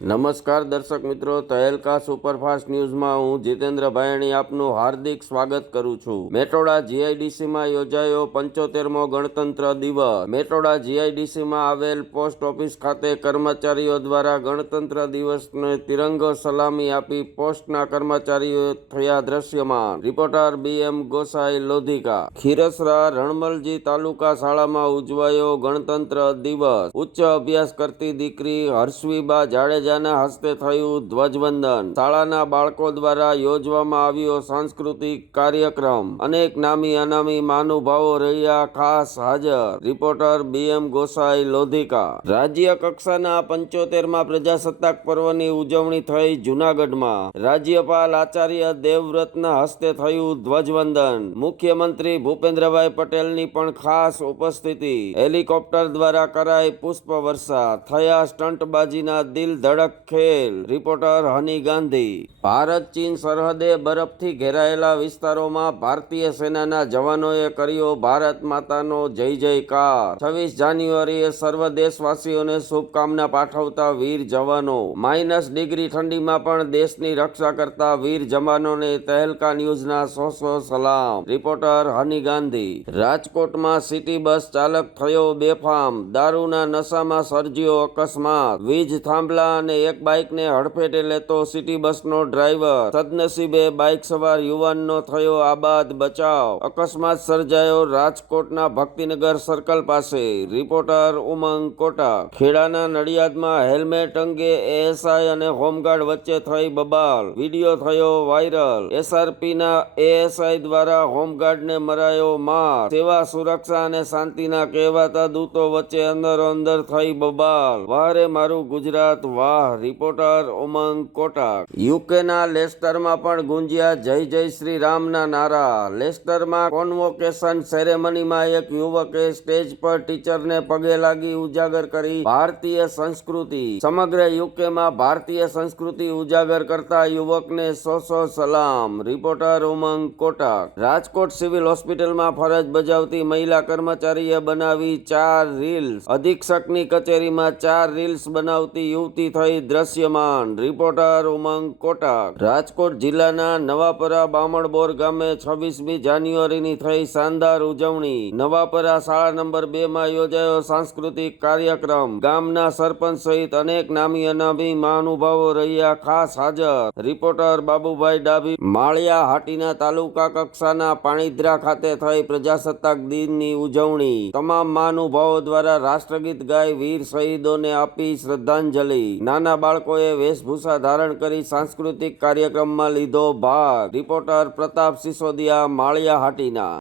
નમસ્કાર દર્શક મિત્રો, તહેલકા સુપરફાસ્ટ ન્યૂઝમાં હું જીતેન્દ્ર ભાયણી આપનું હાર્દિક સ્વાગત કરું છું। મેટોડા જીઆઈડીસીમાં યોજાયો 75મો ગણતંત્ર દિવસ। મેટોડા જીઆઈડીસીમાં આવેલ પોસ્ટ ઓફિસ ખાતે કર્મચારીઓ દ્વારા ગણતંત્ર દિવસને તિરંગો સલામી આપી પોસ્ટના કર્મચારીઓ થયા દ્રશ્યમાન। Reporter BM Gosai, Lodhika. ખીરસરા રણમલજી તાલુકા શાળામાં ઉજવાયો ગણતંત્ર દિવસ। ઉચ્ચ અભ્યાસ કરતી દીકરી હર્ષવીબા જાડેજા હસ્તે થયું ધ્વજવંદન। શાળાના બાળકો દ્વારા યોજવામાં આવ્યો સાંસ્કૃતિક કાર્યક્રમ। અનેક નામી અનામી મહાનુભાવો રહ્યા ખાસ હાજર। Reporter BM Gosai, Lodhika. રાજ્ય કક્ષાના 75મા પ્રજાસત્તાક પર્વની ઉજવણી થઈ જૂનાગઢમાં। રાજ્યપાલ આચાર્ય દેવવ્રતના હસ્તે થયું ધ્વજવંદન। મુખ્યમંત્રી ભૂપેન્દ્રભાઈ પટેલની પણ ખાસ ઉપસ્થિતિ। હેલિકોપ્ટર દ્વારા કરાઈ પુષ્પવર્ષા। થયા સ્ટંટબાજીના દિલ ધડક ખેલ। રિપોર્ટર હની ગાંધી। ભારત ચીન સરહદે બરફથી ઘેરાયેલા વિસ્તારોમાં ભારતીય સેનાના જવાનોએ કર્યો ભારત માતાનો જય જયકાર। 26 જાન્યુઆરીએ સર્વ દેશવાસીઓને શુભકામના પાઠવતા વીર જવાનો। -ડિગ્રી ઠંડીમાં પણ દેશની રક્ષા કરતા વીર જવાનોને તહેલકા ન્યૂઝના 100 સલામ। રિપોર્ટર હની ગાંધી। રાજકોટમાં સિટી બસ ચાલક થયો બેફામ। દારૂના નશામાં સર્જ્યો અકસ્માત। વીજ થાંભલા અને એક બાઇકને હડફેટે લેતો સિટી બસનો ડ્રાઈવર। સદનસીબે બાઇક સવાર યુવાનનો થયો આબાદ બચાવ। અકસ્માત સર્જાયો રાજકોટના ભક્તિનગર સર્કલ પાસે। રિપોર્ટર ઉમંગ કોટક। ખેડાના નડિયાદમાં હેલ્મેટ અંગે ASI અને હોમગાર્ડ વચ્ચે થઈ બબાલ। વિડીયો થયો વાયરલ। SRPના ASI દ્વારા હોમગાર્ડને મરાયો માર। સેવા, સુરક્ષા અને શાંતિના કહેવાતા દૂતો વચ્ચે અંદરો-અંદર થઈ બબાલ। વાહ રે મારું ગુજરાત વાહ। રિપોર્ટર ઉમંગ કોટક। યુકેના લેસ્ટરમાં પણ ગુંજ્યા જય જય શ્રી રામના નારા। લેસ્ટરમાં કોન્વોકેશન સેરેમનીમાં એક યુવકે સ્ટેજ પર ટીચરને પગે લાગી ઉજાગર કરી ભારતીય સંસ્કૃતિ। સમગ્ર યુકેમાં ભારતીય સંસ્કૃતિ ઉજાગર કરતા યુવકને 100 સલામ। રિપોર્ટર ઉમંગ કોટક। રાજકોટ સિવિલ હોસ્પિટલમાં ફરજ બજાવતી મહિલા કર્મચારીએ બનાવી 4 રીલ્સ। અધિક્ષકની કચેરીમાં 4 રીલ્સ બનાવતી યુવતી થઈ દ્રશ્યમાન। રિપોર્ટર ઉમંગ કોટક। રાજકોટ જિલ્લાના નવાપરા બામણબોર ગામે 26મી જાન્યુઆરીની થઈ શાનદાર ઉજવણી। નવાપરા શાળા નંબર 2માં યોજાયો સાંસ્કૃતિક કાર્યક્રમ। ગામના સરપંચ સહિત અનેક નામી અનામી મહાનુભાવો રહ્યા ખાસ હાજર। રિપોર્ટર બાબુભાઈ ડાભી। માળિયા હાટીના તાલુકા કક્ષાના પાણીધ્રા ખાતે થઈ પ્રજાસત્તાક દિનની ઉજવણી। તમામ મહાનુભાવો દ્વારા રાષ્ટ્રગીત ગાઈ વીર શહીદોને આપી શ્રદ્ધાંજલિ। નાના બાળકોએ વેશભૂષા ધારણ કરી સાંસ્કૃતિક કાર્યક્રમમાં લીધો ભાગ। રિપોર્ટર પ્રતાપ સિસોદિયા, માળિયા હાટીના।